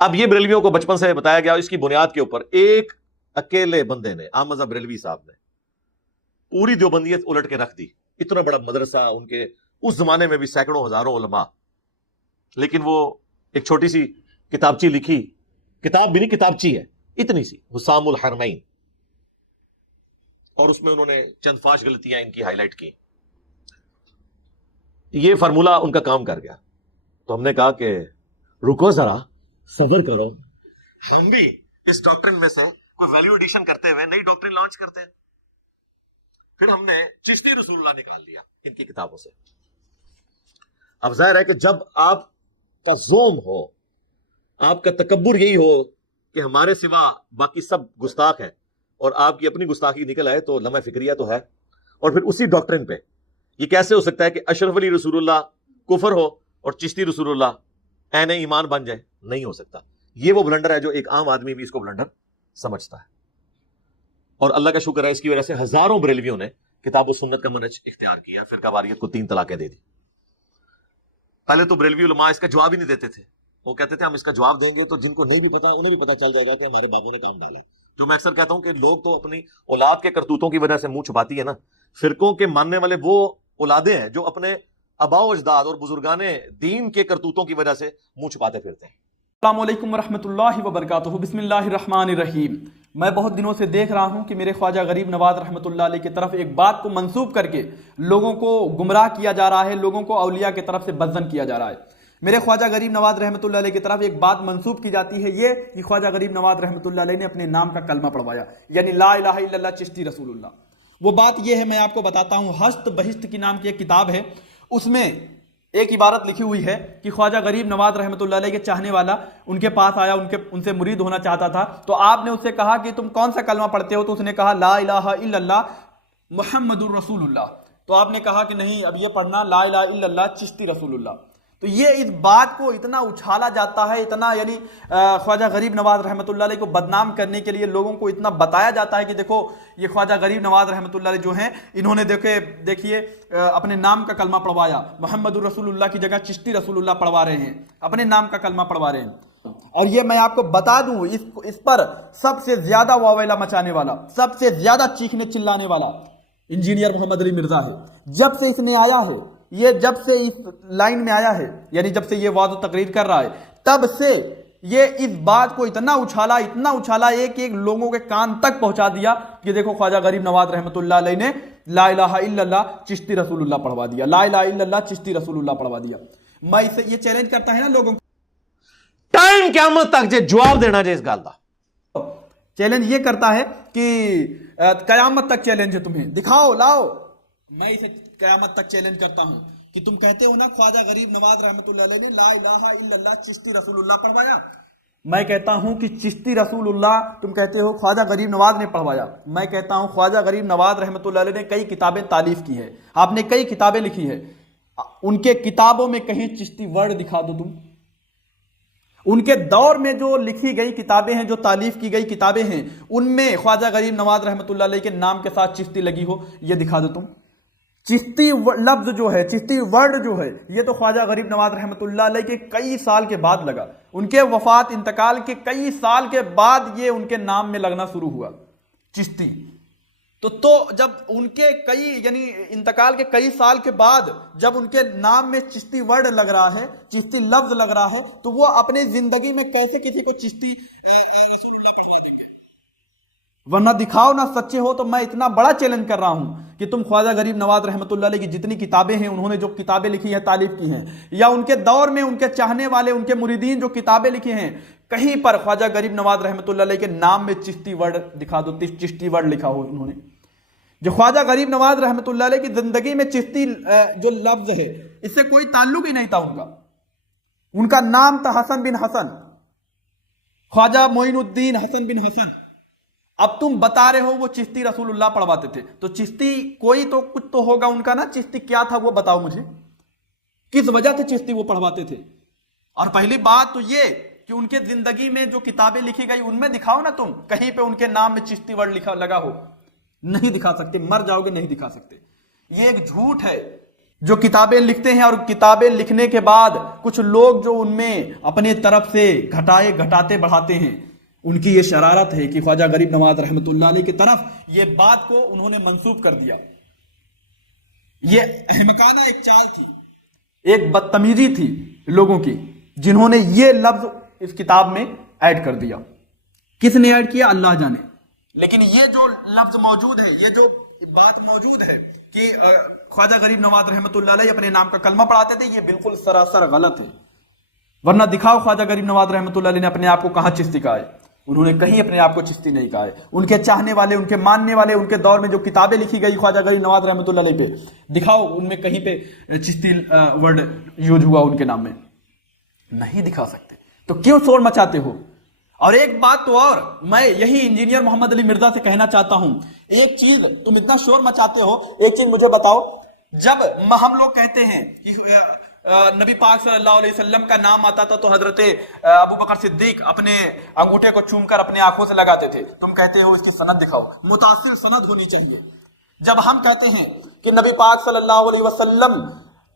اب یہ بریلویوں کو بچپن سے بتایا گیا، اس کی بنیاد کے اوپر ایک اکیلے بندے نے، احمد بریلوی صاحب نے، پوری دیوبندیت الٹ کے رکھ دی. اتنا بڑا مدرسہ ان کے اس زمانے میں بھی سینکڑوں ہزاروں علماء، لیکن وہ ایک چھوٹی سی کتابچی لکھی، کتاب بھی نہیں کتابچی ہے اتنی سی، حسام الحرمین، اور اس میں انہوں نے چند فاش غلطیاں ان کی ہائی لائٹ کی. یہ فارمولہ ان کا کام کر گیا. تو ہم نے کہا کہ رکو ذرا، صبر کرو، ہم بھی اس ڈاکٹرن میں سے کوئی ویلیو ایڈیشن کرتے ہوئے نئی ڈاکٹرن لانچ کرتے ہیں. پھر ہم نے چشتی رسول اللہ نکال دیا ان کی کتابوں سے. اب ظاہر ہے کہ جب آپ کا زوم ہو، آپ کا تکبر یہی ہو کہ ہمارے سوا باقی سب گستاخ ہیں، اور آپ کی اپنی گستاخی نکل آئے تو لمحہ فکریہ تو ہے. اور پھر اسی ڈاکٹرن پہ یہ کیسے ہو سکتا ہے کہ اشرف علی رسول اللہ کفر ہو اور چشتی رسول اللہ عین ایمان بن جائے؟ نہیں ہو سکتا. یہ وہ بلنڈر ہے جو ایک عام آدمی بھی اس کو بلنڈر سمجھتا ہے. اور اللہ کا شکر ہے اس کی وجہ سے ہزاروں بریلویوں نے کتاب و سنت کا منہج اختیار کیا، فرقہ واریت کو 3 طلاقیں دے دی. پہلے تو بریلوی علماء اس کا جواب ہی نہیں دیتے تھے. وہ کہتے تھے ہم اس کا جواب دیں گے تو جن کو نہیں بھی پتا انہیں بھی پتا چل جائے گا کہ ہمارے بابوں نے کام ڈالا ہے. جو میں اکثر کہتا ہوں کہ لوگ تو اپنی اولاد کے کرتوتوں کی وجہ سے منہ چھپاتی ہے نا. فرقوں کے ماننے والے وہ اولادیں ہیں جو اپنے آباء و اجداد اور بزرگان دین کے کرتوتوں کی وجہ سے منہ چھپاتے پھرتے ہیں. السلام علیکم ورحمۃ اللہ وبرکاتہ. بسم اللہ الرحمن الرحیم. میں بہت دنوں سے دیکھ رہا ہوں کہ میرے خواجہ غریب نواز رحمۃ اللہ علیہ کی طرف ایک بات کو منسوب کر کے لوگوں کو گمراہ کیا جا رہا ہے، لوگوں کو اولیاء کی طرف سے بدظن کیا جا رہا ہے. میرے خواجہ غریب نواز رحمۃ اللہ علیہ کی طرف ایک بات منسوب کی جاتی ہے، یہ کہ خواجہ غریب نواز رحمۃ اللہ علیہ نے اپنے نام کا کلمہ پڑھوایا، یعنی لا الہ الا اللہ چشتی رسول اللہ. وہ بات یہ ہے، میں آپ کو بتاتا ہوں. ہست بہشت کی نام کی ایک کتاب ہے، اس میں ایک عبارت لکھی ہوئی ہے کہ خواجہ غریب نواز رحمۃ اللہ علیہ کے چاہنے والا ان کے پاس آیا، ان سے مرید ہونا چاہتا تھا. تو آپ نے اس سے کہا کہ تم کون سا کلمہ پڑھتے ہو؟ تو اس نے کہا لا الہ الا اللہ محمد الرسول اللہ. تو آپ نے کہا کہ نہیں، اب یہ پڑھنا لا الہ الا اللہ چشتی رسول اللہ. تو یہ اس بات کو اتنا اچھالا جاتا ہے، اتنا یعنی خواجہ غریب نواز رحمۃ اللہ علیہ کو بدنام کرنے کے لیے لوگوں کو اتنا بتایا جاتا ہے کہ دیکھو یہ خواجہ غریب نواز رحمۃ اللہ علیہ جو ہیں، انہوں نے دیکھیے اپنے نام کا کلمہ پڑھوایا، محمد الرسول اللہ کی جگہ چشتی رسول اللہ پڑھوا رہے ہیں، اپنے نام کا کلمہ پڑھوا رہے ہیں. اور یہ میں آپ کو بتا دوں، اس پر سب سے زیادہ واویلا مچانے والا، سب سے زیادہ چیخنے چلانے والا انجینئر محمد علی مرزا ہے. جب سے اس نے آیا ہے، یہ جب سے اس لائن میں آیا ہے، یعنی جب سے یہ وعظ و تقریر کر رہا ہے، تب سے یہ اس بات کو اتنا اچھالا ایک لوگوں کے کان تک پہنچا دیا کہ دیکھو خواجہ غریب نواز رحمۃ اللہ علیہ نے لا الہ الا اللہ چشتی رسول اللہ پڑھوا دیا، لا الہ الا اللہ چشتی رسول اللہ پڑھوا دیا. میں اسے یہ چیلنج کرتا ہے نا لوگوں کو، ٹائم قیامت تک جے جواب دینا جے اس گل دا، چیلنج یہ کرتا ہے کہ قیامت تک چیلنج ہے، تمہیں دکھاؤ لاؤ. میں اسے قیامت تک چیلنج کرتا ہوں کہ تم کہتے ہو نا خواجہ غریب نواز رحمۃ اللہ علیہ نے لا الہ الا اللہ چشتی رسول اللہ پڑھوایا. میں کہتا ہوں کہ چشتی رسول اللہ تم کہتے ہو خواجہ غریب نواز نے پڑھوایا. میں کہتا ہوں خواجہ غریب نواز رحمۃ اللہ علیہ نے کئی کتابیں تالیف کی ہے، آپ نے کئی کتابیں لکھی ہے. ان کے کتابوں میں کہیں چشتی ورڈ دکھا دو تم. ان کے دور میں جو لکھی گئی کتابیں ہیں، جو تالیف کی گئی کتابیں ہیں، ان میں خواجہ غریب نواز رحمۃ اللہ علیہ کے نام کے ساتھ چشتی لگی ہو، یہ دکھا دو تم. چشتی لفظ جو ہے، چشتی ورڈ جو ہے، یہ تو خواجہ غریب نواز رحمۃ اللہ علیہ کے کئی سال کے بعد لگا. ان کے وفات انتقال کے کئی سال کے بعد یہ ان کے نام میں لگنا شروع ہوا چشتی. تو جب ان کے یعنی انتقال کے کئی سال کے بعد جب ان کے نام میں چشتی ورڈ لگ رہا ہے، چشتی لفظ لگ رہا ہے، تو وہ اپنی زندگی میں کیسے کسی کو چشتی رسول اللہ پڑھوا دیں گے؟ ورنہ دکھاؤ نہ سچے ہو. تو میں اتنا بڑا چیلنج کر رہا ہوں کہ تم خواجہ غریب نواز رحمۃ اللہ علیہ کی جتنی کتابیں ہیں، انہوں نے جو کتابیں لکھی ہیں، تالیف کی ہیں، یا ان کے دور میں ان کے چاہنے والے، ان کے مریدین جو کتابیں لکھی ہیں، کہیں پر خواجہ غریب نواز رحمۃ اللہ علیہ کے نام میں چشتی ورڈ دکھا دو، چشتی ورڈ لکھا ہو انہوں نے. جو خواجہ غریب نواز رحمۃ اللہ علیہ کی زندگی میں چشتی جو لفظ ہے، اس سے کوئی تعلق ہی نہیں تھا ان کا. ان کا نام تھا حسن بن حسن، خواجہ معین الدین حسن بن حسن. اب تم بتا رہے ہو وہ چشتی رسول اللہ پڑھواتے تھے، تو چشتی کوئی تو کچھ تو ہوگا ان کا نا. چشتی کیا تھا وہ بتاؤ مجھے، کس وجہ سے چشتی وہ پڑھواتے تھے. اور پہلی بات تو یہ کہ ان کے زندگی میں جو کتابیں لکھی گئی ان میں دکھاؤ نا تم کہیں پہ ان کے نام میں چشتی ورڈ لگا ہو. نہیں دکھا سکتے، مر جاؤ گے نہیں دکھا سکتے. یہ ایک جھوٹ ہے، جو کتابیں لکھتے ہیں اور کتابیں لکھنے کے بعد کچھ لوگ جو ان میں اپنے طرف سے گھٹاتے بڑھاتے ہیں، ان کی یہ شرارت ہے کہ خواجہ غریب نواز رحمۃ اللہ علیہ کی طرف یہ بات کو انہوں نے منسوب کر دیا۔ یہ احمقانہ ایک چال تھی، ایک بدتمیزی تھی لوگوں کی، جنہوں نے یہ لفظ اس کتاب میں ایڈ کر دیا۔ کس نے ایڈ کیا اللہ جانے، لیکن یہ جو لفظ موجود ہے، یہ جو بات موجود ہے کہ خواجہ غریب نواز رحمۃ اللہ علیہ اپنے نام کا کلمہ پڑھاتے تھے، یہ بالکل سراسر غلط ہے۔ ورنہ دکھاؤ خواجہ غریب نواز رحمۃ اللہ علیہ نے اپنے آپ کو کہاں چشتی کہا ہے؟ انہوں نے کہیں اپنے آپ کو چشتی نہیں کہا ہے۔ ان کے چاہنے والے، ان کے ماننے والے، ان کے دور میں جو کتابیں لکھی گئی خواجہ غریب نواز رحمۃ اللہ علیہ پہ، دکھاؤ ان میں کہیں پہ چشتی ورڈ یوز ہوا ان کے نام میں؟ نہیں دکھا سکتے، تو کیوں شور مچاتے ہو؟ اور ایک بات تو اور میں یہی انجینئر محمد علی مرزا سے کہنا چاہتا ہوں، ایک چیز تم اتنا شور مچاتے ہو، ایک چیز مجھے بتاؤ، جب ہم لوگ کہتے ہیں کہ نبی پاک صلی اللہ علیہ وسلم کا نام آتا تھا تو حضرت ابو بکر صدیق اپنے انگوٹھے کو چوم کر اپنے آنکھوں سے لگاتے تھے، تم کہتے ہو اس کی سند دکھاؤ، متصل سند ہونی چاہیے۔ جب ہم کہتے ہیں کہ نبی پاک صلی اللہ علیہ وسلم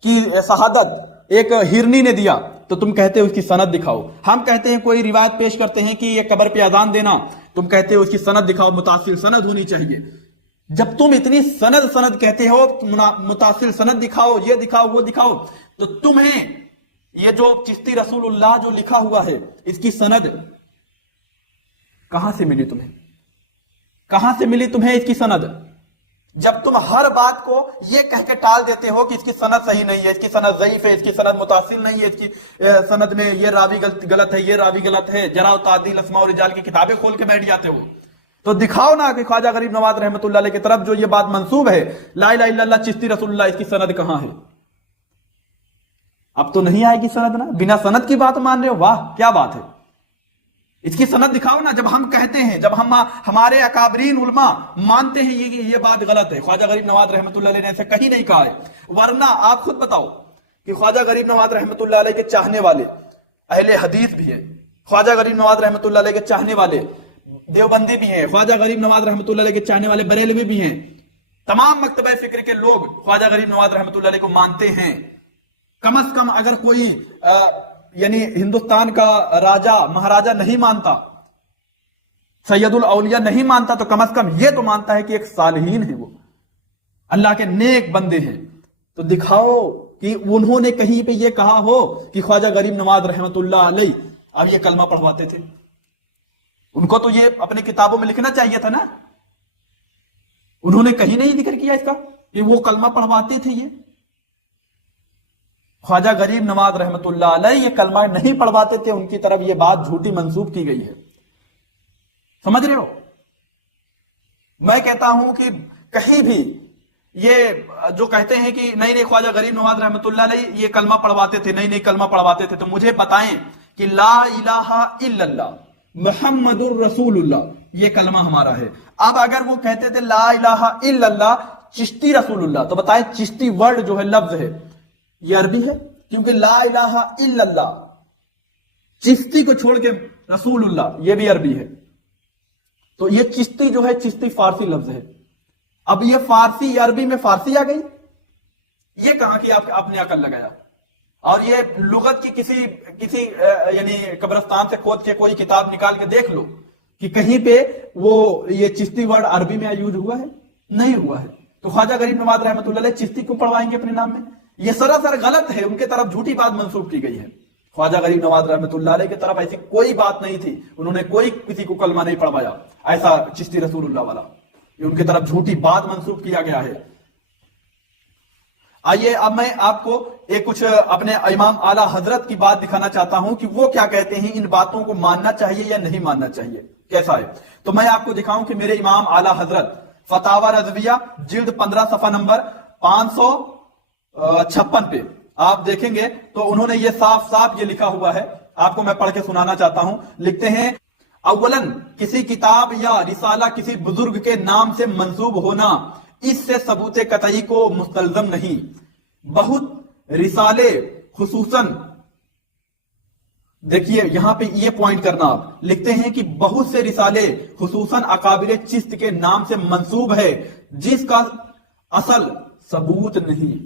کی شہادت ایک ہرنی نے دیا تو تم کہتے ہو اس کی سند دکھاؤ۔ ہم کہتے ہیں کوئی روایت پیش کرتے ہیں کہ یہ قبر پہ اذان دینا، تم کہتے ہو اس کی سند دکھاؤ، متصل سند ہونی چاہیے۔ جب تم اتنی سند کہتے ہو، متصل سند دکھاؤ، یہ دکھاؤ، وہ دکھاؤ، تو تمہیں یہ جو چشتی رسول اللہ جو لکھا ہوا ہے، اس کی سند کہاں سے ملی تمہیں؟ کہاں سے ملی تمہیں اس کی سند؟ جب تم ہر بات کو یہ کہہ کے ٹال دیتے ہو کہ اس کی سند صحیح نہیں ہے، اس کی سند ضعیف ہے، اس کی سند متصل نہیں ہے، اس کی سند میں یہ راوی غلط ہے، یہ راوی غلط ہے، جرح و تعدیل اسماء و رجال کی کتابیں کھول کے بیٹھ جاتے ہو، تو دکھاؤ نا کہ خواجہ غریب نواز رحمۃ اللہ علیہ کی طرف جو یہ بات منسوب ہے، لا الہ الا اللہ چشتی رسول اللہ، اس کی سند کہاں ہے؟ اب تو نہیں آئے گی سند نا، بنا سند کی بات مان رہے ہو، واہ کیا بات ہے، اس کی سند دکھاؤ نا۔ جب ہم کہتے ہیں، جب ہمارے اکابرین علماء مانتے ہیں یہ بات غلط ہے، خواجہ غریب نواز رحمۃ اللہ علیہ نے ایسے کہیں نہیں کہا ہے، ورنہ آپ خود بتاؤ کہ خواجہ غریب نواز رحمۃ اللہ علیہ کے چاہنے والے اہل حدیث بھی ہیں، خواجہ غریب نواز رحمۃ اللہ علیہ کے چاہنے والے دیوبندی بھی ہیں، خواجہ غریب نواز رحمۃ اللہ علیہ کے چاہنے والے بریلوی بھی ہیں، تمام مکتبہ فکر کے لوگ خواجہ غریب نواز رحمۃ اللہ علیہ کو مانتے ہیں۔ کم از کم اگر کوئی یعنی ہندوستان کا راجہ مہاراجہ نہیں مانتا، سید الاولیاء نہیں مانتا، تو کم از کم یہ تو مانتا ہے کہ ایک صالحین ہے، وہ اللہ کے نیک بندے ہیں۔ تو دکھاؤ کہ انہوں نے کہیں پہ یہ کہا ہو کہ خواجہ غریب نواز رحمۃ اللہ علیہ اب یہ کلمہ پڑھواتے تھے، ان کو تو یہ اپنے کتابوں میں لکھنا چاہیے تھا نا، انہوں نے کہیں نہیں ذکر کیا اس کا کہ وہ کلمہ پڑھواتے تھے۔ یہ خواجہ غریب نواز رحمۃ اللہ علیہ یہ کلمہ نہیں پڑھواتے تھے، ان کی طرف یہ بات جھوٹی منسوب کی گئی ہے، سمجھ رہے ہو؟ میں کہتا ہوں کہ کہیں بھی یہ جو کہتے ہیں کہ نہیں خواجہ غریب نواز رحمۃ اللہ علیہ یہ کلمہ پڑھواتے تھے، نہیں کلمہ پڑھواتے تھے، تو مجھے بتائیں کہ لا الہ الا اللہ محمد الرسول اللہ یہ کلمہ ہمارا ہے۔ اب اگر وہ کہتے تھے لا الہ الا اللہ چشتی رسول اللہ، تو بتائیں چشتی ورڈ جو ہے، لفظ ہے، یہ عربی ہے؟ کیونکہ لا الہ الا اللہ، چشتی کو چھوڑ کے رسول اللہ یہ بھی عربی ہے، تو یہ چشتی جو ہے چشتی فارسی لفظ ہے۔ اب یہ فارسی عربی میں فارسی آ گئی، یہ کہاں کی آپ نے عقل لگایا؟ اور یہ لغت کی کسی یعنی قبرستان سے کھود کے کوئی کتاب نکال کے دیکھ لو کہ کہیں پہ وہ یہ چشتی ورڈ عربی میں یوز ہوا ہے؟ نہیں ہوا ہے۔ تو خواجہ غریب نواز رحمۃ اللہ علیہ چشتی کو پڑھوائیں گے اپنے نام میں؟ یہ سراسر غلط ہے، ان کے طرف جھوٹی بات منسوب کی گئی ہے۔ خواجہ غریب نواز رحمۃ اللہ علیہ کی طرف ایسی کوئی بات نہیں تھی، انہوں نے کوئی کسی کو کلمہ نہیں پڑھوایا ایسا چشتی رسول اللہ والا، یہ ان کی طرف جھوٹی بات منسوب کیا گیا ہے۔ آئیے اب میں آپ کو ایک کچھ اپنے امام اعلیٰ حضرت کی بات دکھانا چاہتا ہوں کہ وہ کیا کہتے ہیں، ان باتوں کو ماننا چاہیے یا نہیں ماننا چاہیے، کیسا ہے۔ تو میں آپ کو دکھاؤں کہ میرے امام اعلیٰ حضرت فتاوی رضویہ جلد 15 صفحہ نمبر 556 پہ آپ دیکھیں گے تو انہوں نے یہ صاف صاف یہ لکھا ہوا ہے، آپ کو میں پڑھ کے سنانا چاہتا ہوں۔ لکھتے ہیں، اولاً کسی کتاب یا رسالہ کسی بزرگ کے نام سے منسوب ہونا اس سے ثبوت قطعی کو مستلزم نہیں۔ بہت رسالے خصوصاً، دیکھیے یہاں پہ یہ پوائنٹ کرنا، آپ لکھتے ہیں کہ بہت سے رسالے خصوصاً اکابر چشت کے نام سے منسوب ہے جس کا اصل ثبوت نہیں۔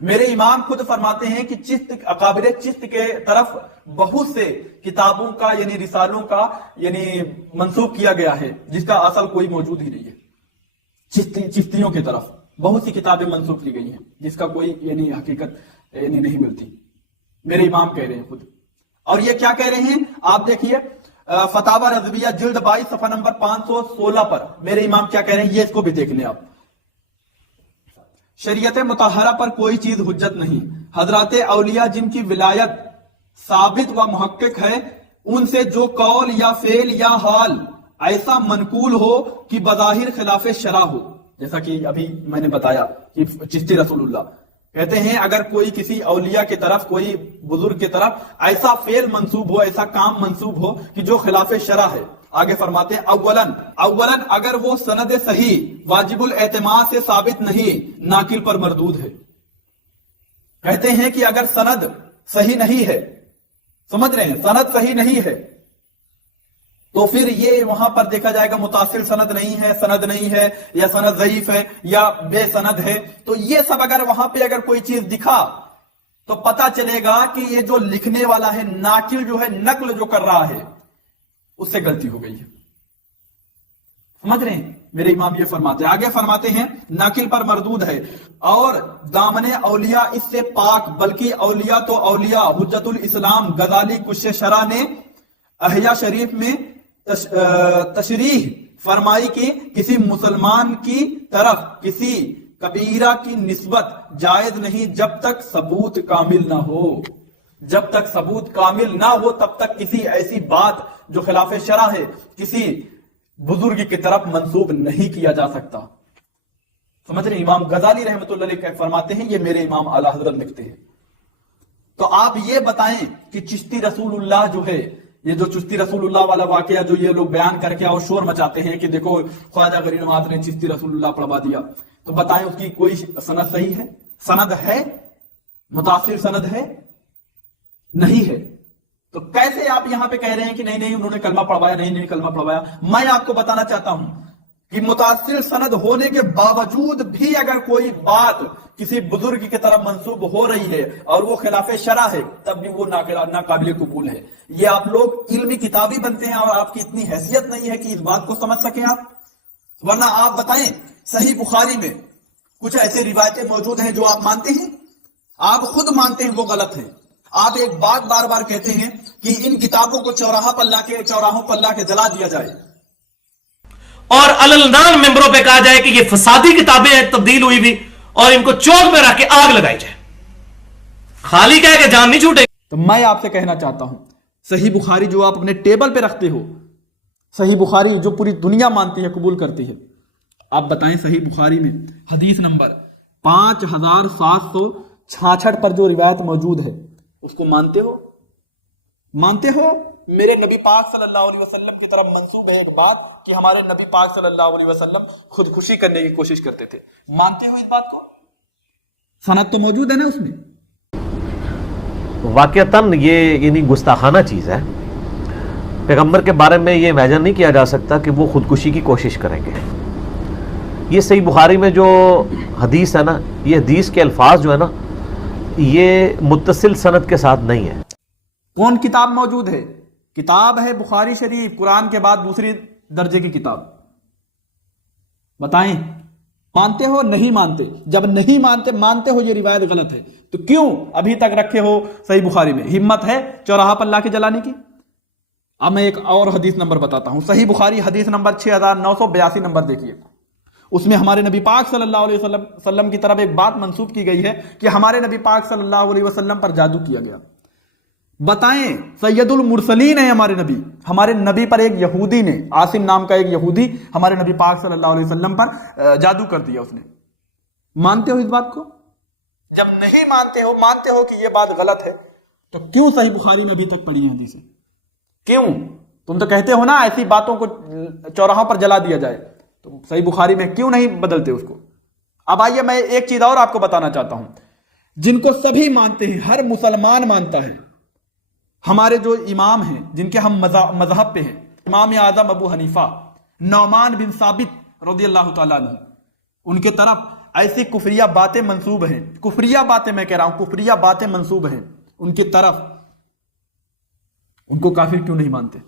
میرے امام خود فرماتے ہیں کہ چشت اکابر چشت کے طرف بہت سے کتابوں کا یعنی رسالوں کا یعنی منسوب کیا گیا ہے جس کا اصل کوئی موجود ہی نہیں ہے. چشتیوں کی طرف بہت سی کتابیں منسوب کی گئی ہیں جس کا کوئی یعنی حقیقت یعنی نہیں ملتی. میرے امام کہہ رہے ہیں خود. اور یہ کیا کہہ رہے ہیں آپ دیکھیے فتاوی رضویہ جلد 22 صفحہ نمبر 516 پر میرے امام کیا کہہ رہے ہیں یہ اس کو بھی دیکھ لیں آپ. شریعت مطہرہ پر کوئی چیز حجت نہیں. حضرات اولیاء جن کی ولایت ثابت و محقق ہے ان سے جو قول یا فعل یا حال ایسا منقول ہو کہ بظاہر خلاف شرع ہو، جیسا کہ ابھی میں نے بتایا کہ چشتی رسول اللہ کہتے ہیں اگر کوئی کسی اولیاء کی طرف کوئی بزرگ کی طرف ایسا فعل منسوب ہو ایسا کام منسوب ہو کہ جو خلاف شرع ہے. آگے فرماتے ہیں اولاً اگر وہ سند صحیح واجب الاعتماد سے ثابت نہیں ناقل پر مردود ہے. کہتے ہیں کہ اگر سند صحیح نہیں ہے، سمجھ رہے ہیں، سند صحیح نہیں ہے تو پھر یہ وہاں پر دیکھا جائے گا متصل سند نہیں ہے، سند نہیں ہے، یا سند ضعیف ہے یا بے سند ہے. تو یہ سب اگر وہاں پہ اگر کوئی چیز دکھا تو پتا چلے گا کہ یہ جو لکھنے والا ہے ناقل جو ہے نقل جو کر رہا ہے اس سے غلطی ہو گئی ہے. سمجھ رہے ہیں میرے امام یہ فرماتے ہیں. آگے فرماتے ہیں ناقل پر مردود ہے اور دامن اولیاء اس سے پاک، بلکہ اولیاء تو اولیاء. حجت الاسلام غزالی کش شرح نے احیاء شریف میں تشریح فرمائی کہ کسی مسلمان کی طرف کسی کبیرہ کی نسبت جائز نہیں جب تک ثبوت کامل نہ ہو. جب تک ثبوت کامل نہ ہو تب تک کسی ایسی بات جو خلاف شرع ہے کسی بزرگ کی طرف منسوب نہیں کیا جا سکتا. سمجھ رہے امام غزالی رحمۃ اللہ علیہ فرماتے ہیں، یہ میرے امام اعلی حضرت لکھتے ہیں. تو آپ یہ بتائیں کہ چشتی رسول اللہ جو ہے، یہ جو چشتی رسول اللہ والا واقعہ جو یہ لوگ بیان کر کے اور شور مچاتے ہیں کہ دیکھو خواجہ غریب نواز نے چشتی رسول اللہ پڑھوا دیا، تو بتائیں اس کی کوئی سند صحیح ہے؟ سند ہے؟ متاثر سند ہے؟ نہیں ہے. تو کیسے آپ یہاں پہ کہہ رہے ہیں کہ نہیں انہوں نے کلمہ پڑھوایا؟ نہیں کلمہ پڑھوایا. میں آپ کو بتانا چاہتا ہوں کہ متاثر سند ہونے کے باوجود بھی اگر کوئی بات کسی بزرگ کی طرف منسوب ہو رہی ہے اور وہ خلاف شرع ہے تب بھی وہ ناقابل قبول ہے. یہ آپ لوگ علمی کتابی بنتے ہیں اور آپ کی اتنی حیثیت نہیں ہے کہ اس بات کو سمجھ سکیں آپ. ورنہ آپ بتائیں صحیح بخاری میں کچھ ایسے روایتیں موجود ہیں جو آپ مانتے ہیں، آپ خود مانتے ہیں وہ غلط ہیں. آپ ایک بات بار بار کہتے ہیں کہ ان کتابوں کو چوراہوں پر لا کے جلا دیا جائے اور علنان ممبروں پہ کہا جائے کہ یہ فسادی کتابیں ہیں تبدیل ہوئی بھی، اور ان کو چوک میں رکھ کے آگ لگائی جائے. خالی کہہ کہ جان نہیں چھوٹے. تو میں آپ سے کہنا چاہتا ہوں صحیح بخاری جو آپ اپنے ٹیبل پہ رکھتے ہو، صحیح بخاری جو پوری دنیا مانتی ہے قبول کرتی ہے، آپ بتائیں صحیح بخاری میں حدیث نمبر 5766 پر جو روایت موجود ہے اس کو مانتے ہو؟ میرے نبی پاک صلی اللہ علیہ وسلم کی طرف منسوب ہے ایک بات کہ ہمارے نبی پاک صلی اللہ علیہ وسلم خودکشی کرنے کی کوشش کرتے تھے. مانتے ہو اس بات کو؟ سند تو موجود ہے نا اس میں. واقعتاً یہ یعنی گستاخانہ چیز ہے. پیغمبر کے بارے میں یہ امیجن نہیں کیا جا سکتا کہ وہ خودکشی کی کوشش کریں گے. یہ صحیح بخاری میں جو حدیث ہے نا، یہ حدیث کے الفاظ جو ہے نا یہ متصل سند کے ساتھ نہیں ہے. کون کتاب موجود ہے؟ کتاب ہے بخاری شریف، قرآن کے بعد دوسری درجے کی کتاب. بتائیں مانتے ہو نہیں مانتے؟ جب نہیں مانتے ہو یہ روایت غلط ہے تو کیوں ابھی تک رکھے ہو صحیح بخاری میں؟ ہمت ہے چوراہا پر لا کے جلانے کی؟ اب میں ایک اور حدیث نمبر بتاتا ہوں. صحیح بخاری حدیث نمبر 6982 نمبر دیکھیے. اس میں ہمارے نبی پاک صلی اللہ علیہ وسلم کی طرف ایک بات منسوب کی گئی ہے کہ ہمارے نبی پاک صلی اللہ علیہ وسلم پر جادو کیا گیا. بتائیں سید المرسلین ہے ہمارے نبی پر ایک یہودی نے، عاصم نام کا ایک یہودی ہمارے نبی پاک صلی اللہ علیہ وسلم پر جادو کر دیا اس نے. مانتے ہو اس بات کو؟ جب نہیں مانتے ہو کہ یہ بات غلط ہے تو کیوں صحیح بخاری میں ابھی تک پڑھی ہیں حدیثیں؟ کیوں؟ تم تو کہتے ہو نا ایسی باتوں کو چوراہوں پر جلا دیا جائے، تو صحیح بخاری میں کیوں نہیں بدلتے اس کو؟ اب آئیے میں ایک چیز اور آپ کو بتانا چاہتا ہوں جن کو سبھی مانتے ہیں، ہر مسلمان مانتا ہے. ہمارے جو امام ہیں جن کے ہم مذہب پہ ہیں، امام اعظم ابو حنیفہ، نعمان بن ثابت رضی اللہ تعالیٰ عنہ، ان کے طرف ایسی کفریہ باتیں منسوب ہیں, کفریہ باتیں میں کہہ رہا ہوں, کفریہ باتیں منسوب ہیں ان کی طرف, ان کو کافر کیوں نہیں مانتے؟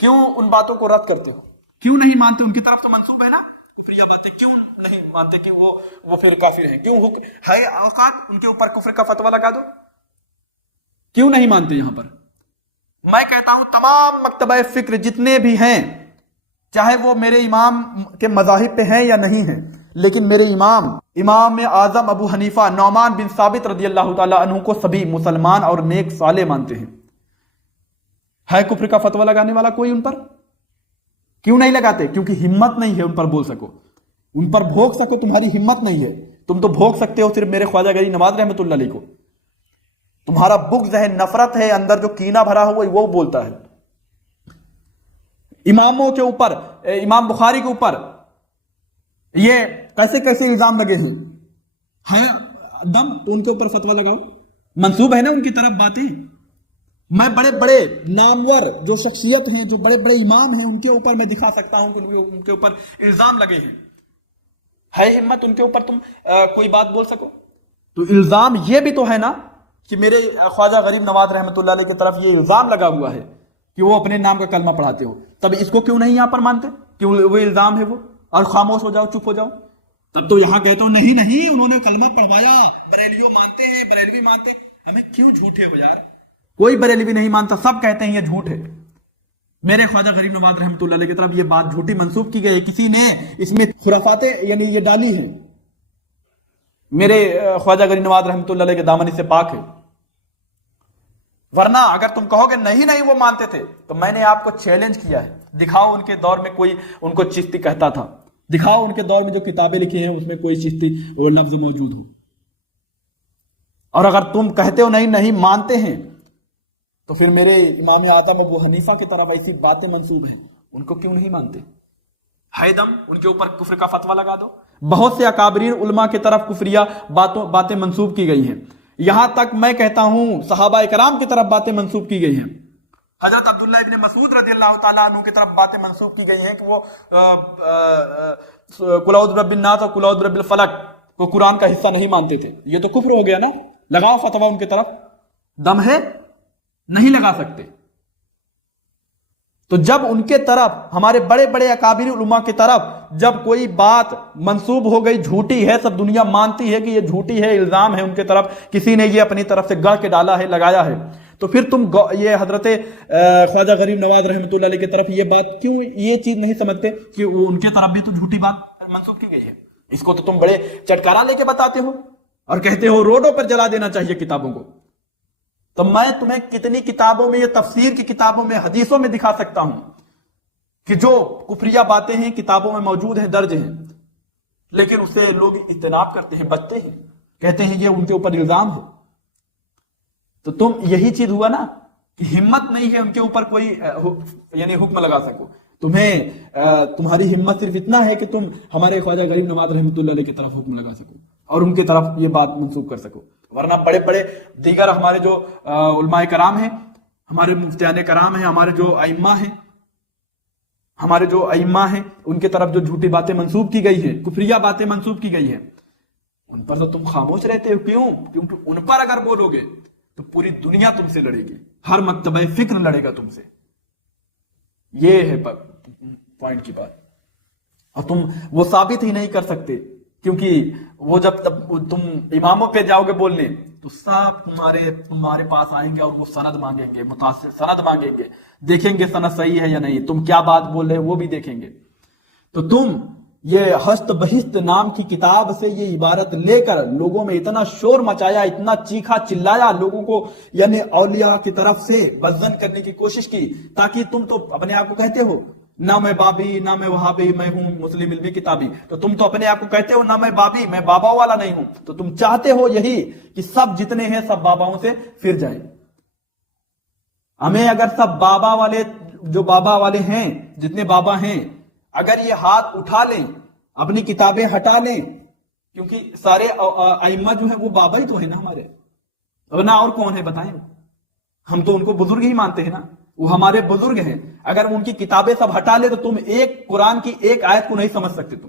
کیوں ان باتوں کو رد کرتے ہو؟ کیوں نہیں مانتے؟ ان کی طرف تو منسوب ہے نا کفریہ باتیں, کیوں نہیں مانتے کہ وہ پھر کافر ہیں؟ کیوں ہے اوقات ان کے اوپر کفر کا فتویٰ لگا دو؟ کیوں نہیں مانتے؟ یہاں پر میں کہتا ہوں تمام مکتبہ فکر جتنے بھی ہیں, چاہے وہ میرے امام کے مذاہب پہ ہیں یا نہیں ہیں, لیکن میرے امام اعظم ابو حنیفہ نعمان بن ثابت رضی اللہ تعالیٰ عنہ کو سبھی مسلمان اور نیک صالح مانتے ہیں. ہے کفر کا فتویٰ لگانے والا کوئی ان پر؟ کیوں نہیں لگاتے؟ کیونکہ ہمت نہیں ہے ان پر بول سکو, ان پر بھوک سکو, تمہاری ہمت نہیں ہے. تم تو بھوک سکتے ہو صرف میرے خواجہ غریب نواز رحمۃ اللہ علیہ کو. تمہارا بغض ہے, نفرت ہے, اندر جو کینہ بھرا ہوا وہ بولتا ہے. اماموں کے اوپر, امام بخاری کے اوپر یہ کیسے کیسے الزام لگے ہیں, ہے دم تو ان کے اوپر فتویٰ لگاؤ. منسوب ہے نا ان کی طرف باتیں. میں بڑے بڑے نامور جو شخصیت ہیں, جو بڑے بڑے امام ہیں, ان کے اوپر میں دکھا سکتا ہوں کہ ان کے اوپر الزام لگے ہیں. ہے ہمت ان کے اوپر تم کوئی بات بول سکو؟ تو الزام یہ بھی تو ہے نا کہ میرے خواجہ غریب نواز رحمۃ اللہ علیہ کی طرف یہ الزام لگا ہوا ہے کہ وہ اپنے نام کا کلمہ پڑھاتے ہو. تب اس کو کیوں نہیں یہاں پر مانتے کہ وہ الزام ہے وہ, اور خاموش ہو جاؤ, چپ ہو جاؤ؟ تب تو یہاں کہتے ہو نہیں نہیں انہوں نے کلمہ پڑھوایا, بریلوی مانتے ہیں, بریلوی مانتے. ہمیں کیوں جھوٹ ہے یار؟ کوئی بریلوی نہیں مانتا, سب کہتے ہیں یہ جھوٹ ہے. میرے خواجہ غریب نواز رحمۃ اللہ علیہ کی طرف یہ بات جھوٹی منسوب کی گئی ہے, کسی نے اس میں خرافاتیں یعنی یہ ڈالی ہیں. میرے خواجہ غریب نواز رحمۃ اللہ علیہ کے دامن سے پاک ہے. ورنہ اگر تم کہو گے نہیں نہیں وہ مانتے تھے, تو میں نے آپ کو چیلنج کیا ہے, دکھاؤ ان کے دور میں کوئی ان کو چشتی کہتا تھا, دکھاؤ ان کے دور میں جو کتابیں لکھی ہیں اس میں کوئی چشتی وہ لفظ موجود ہو. اور اگر تم کہتے ہو نہیں نہیں مانتے ہیں, تو پھر میرے امام اعظم ابو حنیفہ کی طرف ایسی باتیں منسوب ہیں, ان کو کیوں نہیں مانتے؟ ہے دم ان کے اوپر کفر کا فتویٰ لگا دو. بہت سے اکابرین علماء کی طرف کفریہ باتیں منسوب کی گئی ہیں. یہاں تک میں کہتا ہوں صحابہ کرام کی طرف باتیں منسوب کی گئی ہیں. حضرت عبداللہ ابن مسعود رضی اللہ تعالیٰ عنہ کی طرف باتیں منسوب کی گئی ہیں کہ وہ قل اعوذ برب الناس اور قل اعوذ برب الفلق کو قرآن کا حصہ نہیں مانتے تھے. یہ تو کفر ہو گیا نا. لگاؤ فتویٰ ان کی طرف. دم ہے؟ نہیں لگا سکتے. تو جب ان کے طرف, ہمارے بڑے بڑے اکابر علماء کی طرف جب کوئی بات منسوب ہو گئی جھوٹی ہے, سب دنیا مانتی ہے کہ یہ جھوٹی ہے, الزام ہے ان کے طرف, کسی نے یہ اپنی طرف سے گڑھ کے ڈالا ہے, لگایا ہے, تو پھر تم یہ حضرت خواجہ غریب نواز رحمۃ اللہ علیہ کی طرف یہ بات کیوں, یہ چیز نہیں سمجھتے کہ ان کی طرف بھی تو جھوٹی بات منسوب کی گئی ہے. اس کو تو تم بڑے چٹکارا لے کے بتاتے ہو اور کہتے ہو روڈوں پر جلا دینا چاہیے کتابوں کو. تو میں تمہیں کتنی کتابوں میں, یہ تفسیر کی کتابوں میں, حدیثوں میں دکھا سکتا ہوں کہ جو کفریہ باتیں ہیں کتابوں میں موجود ہیں, درج ہیں, لیکن اسے لوگ اجتناب کرتے ہیں, بچتے ہیں, کہتے ہیں یہ ان کے اوپر الزام ہے. تو تم یہی چیز ہوا نا کہ ہمت نہیں ہے ان کے اوپر کوئی یعنی حکم لگا سکو. تمہاری ہمت صرف اتنا ہے کہ تم ہمارے خواجہ غریب نواز رحمۃ اللہ علیہ کی طرف حکم لگا سکو اور ان کی طرف یہ بات منسوب کر سکو. ورنہ بڑے بڑے دیگر ہمارے جو علماء کرام ہیں, ہمارے مفتیان کرام ہیں, ہمارے جو ائمہ ہیں, ان کے طرف جو جھوٹی باتیں منسوب کی گئی ہیں, کفریہ باتیں منسوب کی گئی ہیں, ان پر تو تم خاموش رہتے ہو. کیوں؟ کیونکہ ان پر اگر بولو گے تو پوری دنیا تم سے لڑے گی, ہر مکتبہ فکر لڑے گا تم سے. یہ ہے پوائنٹ کی بات. اور تم وہ ثابت ہی نہیں کر سکتے, کیونکہ وہ جب تم اماموں پہ جاؤ گے بولنے تو سب تمہارے پاس آئیں گے اور وہ سند مانگیں گے, متاثر سند مانگیں گے, دیکھیں گے سند صحیح ہے یا نہیں, تم کیا بات بول رہے وہ بھی دیکھیں گے. تو تم یہ ہست بہست نام کی کتاب سے یہ عبارت لے کر لوگوں میں اتنا شور مچایا, اتنا چیخا چلایا, لوگوں کو یعنی اولیاء کی طرف سے بدظن کرنے کی کوشش کی, تاکہ تم تو اپنے آپ کو کہتے ہو نہ میں بابی نہ میں وہابی, میں ہوں مسلم علمی کتابی. تو تم تو اپنے آپ کو کہتے ہو نہ میں بابی, میں بابا والا نہیں ہوں. تو تم چاہتے ہو یہی کہ سب جتنے ہیں سب باباؤں سے پھر جائیں. ہمیں اگر سب بابا والے, جو بابا والے ہیں, جتنے بابا ہیں, اگر یہ ہاتھ اٹھا لیں, اپنی کتابیں ہٹا لیں, کیونکہ سارے ائمہ جو ہیں وہ بابا ہی تو ہیں نا ہمارے, ورنہ اور کون ہے بتائیں. ہم تو ان کو بزرگ ہی مانتے ہیں نا, وہ ہمارے بزرگ ہیں. اگر ان کی کتابیں سب ہٹا لے تو تم ایک قرآن کی ایک آیت کو نہیں سمجھ سکتے. تم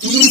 30